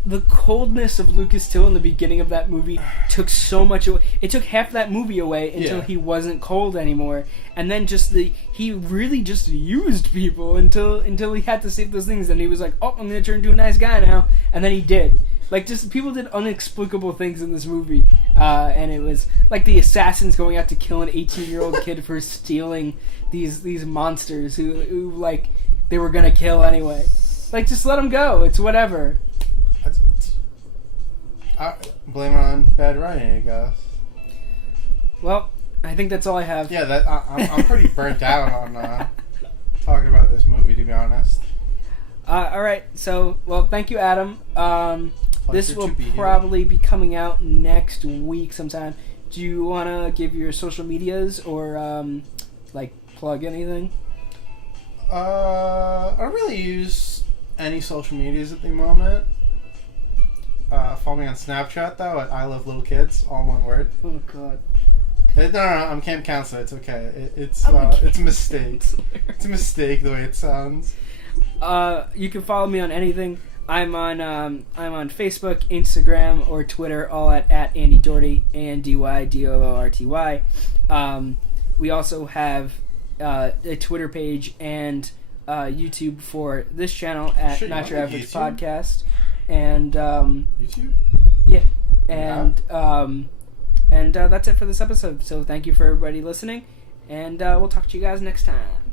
The coldness of Lucas Till in the beginning of that movie took so much away. It took half that movie away until he wasn't cold anymore. And then he really just used people until he had to save those things. And he was like, oh, I'm going to turn into a nice guy now. And then he did. Like, just people did inexplicable things in this movie. And it was like the assassins going out to kill an 18-year-old kid for stealing these monsters who like, they were going to kill anyway. Like, just let them go. It's whatever. I blame it on bad writing, I guess. Well, I think that's all I have. Yeah, I'm pretty burnt out on talking about this movie, to be honest. All right, so, well, thank you, Adam. This will probably be coming out next week sometime. Do you want to give your social medias or, plug anything? I don't really use any social medias at the moment. Follow me on Snapchat, though, at I Love Little Kids, all one word. Oh, God. No, I'm camp counselor. It's okay. It's a mistake. It's a mistake the way it sounds. You can follow me on anything. I'm on Facebook, Instagram, or Twitter, all at Andy Doorty, ANDYDOORTY. We also have a Twitter page and YouTube for this channel at Not Your Average YouTube? Podcast, and YouTube? yeah, and that's it for this episode. So thank you for everybody listening, and we'll talk to you guys next time.